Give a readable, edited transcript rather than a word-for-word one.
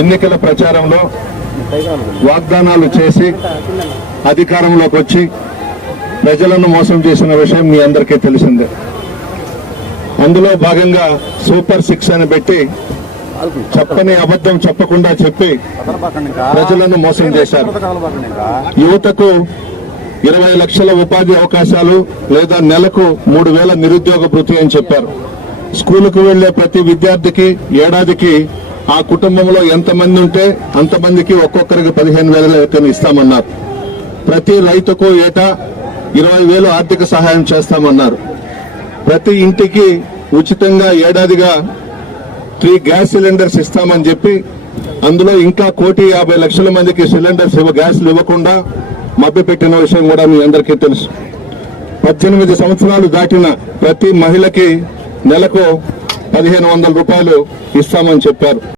ఎన్నికల ప్రచారంలో వాగ్దానాలు చేసి అధికారంలోకి వచ్చి ప్రజలను మోసం చేసిన విషయం మీ అందరికీ తెలిసిందే. అందులో భాగంగా సూపర్ 6 అని పెట్టి చెప్పని అబద్ధం చెప్పకుండా చెప్పి ప్రజలను మోసం చేశారు. యువతకు 20 లక్షల ఉపాధి అవకాశాలు లేదా నెలకు 3,000 నిరుద్యోగ భృతి అని చెప్పారు. స్కూలుకు వెళ్లే ప్రతి విద్యార్థికి ఏడాదికి ఆ కుటుంబంలో ఎంతమంది ఉంటే అంతమందికి ఒక్కొక్కరికి 15,000 లెక్కన ఇస్తామన్నారు. ప్రతి రైతుకు ఏటా 20,000 ఆర్థిక సహాయం చేస్తామన్నారు. ప్రతి ఇంటికి ఉచితంగా ఏడాదిగా 3 గ్యాస్ సిలిండర్స్ ఇస్తామని చెప్పి అందులో ఇంకా 1,50,00,000 మందికి సిలిండర్స్ గ్యాస్లు ఇవ్వకుండా మభ్యపెట్టిన విషయం కూడా మీ అందరికీ తెలుసు. 18 సంవత్సరాలు దాటిన ప్రతి మహిళకి నెలకు 1,500 రూపాయలు ఇస్తామని చెప్పారు.